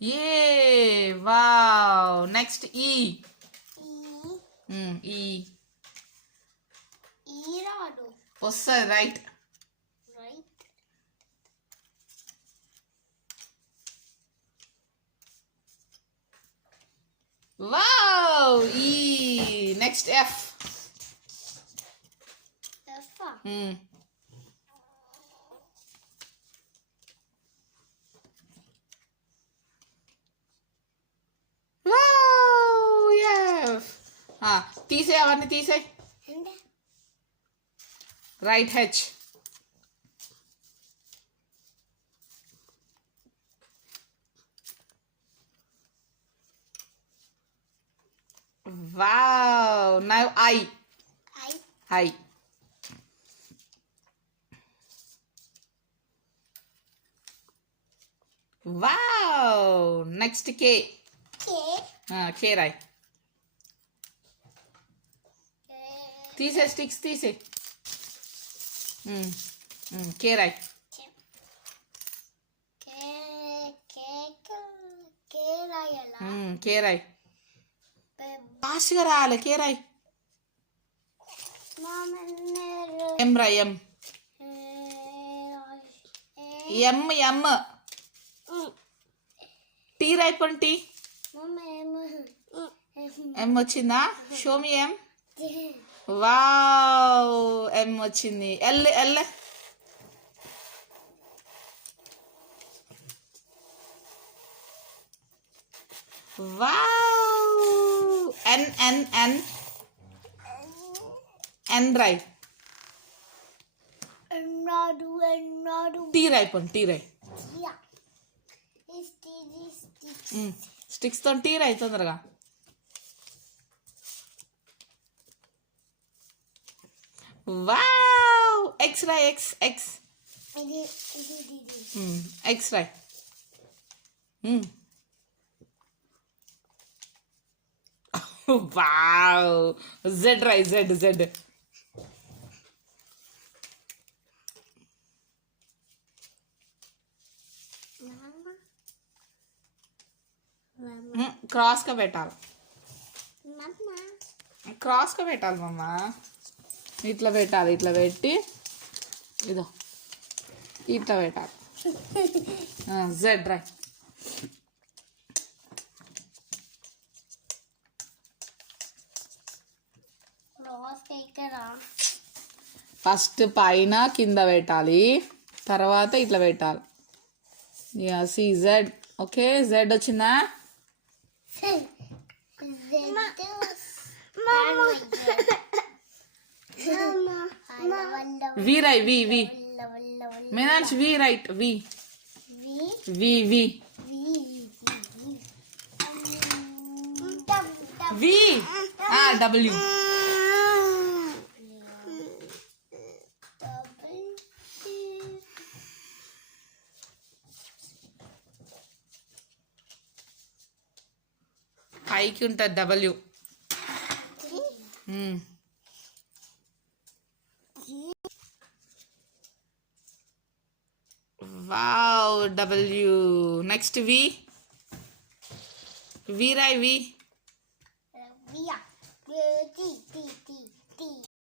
Yay! Wow. Next E. E. Ossa, right. Wow. E. Next F. Wow. F. తీసే అవన్నీ తీసే. Right H. Wow. Now I. Wow. Next K. K right. తీసే స్టిక్స్ తీసే. K right. K right. ఫాస్ట్గా రాయాలి. K right. M right. M. T right పని T. M వచ్చిందా? Show me M. Wow, M వచ్చింది. L. Wow. N right. T right పని T right. Sticks తో T right తొందరగా. Wow. X right. X. X right. Wow. Z right. Z. క్రాస్గా పెట్టాలి. క్రాస్గా పెట్టాలి మమ్మ. ఇట్లా పెట్టాలి. ఇట్లా పెట్టి ఇదో ఇట్లా పెట్టాలి. Z right. ఫస్ట్ పైన కింద పెట్టాలి, తర్వాత ఇట్లా పెట్టాలి. C Z. ఓకే, Z వచ్చిందా? V right. V. Menash V right. V. W. పైకి ఉంటుంది W. Wow, W. Next V. V right. V.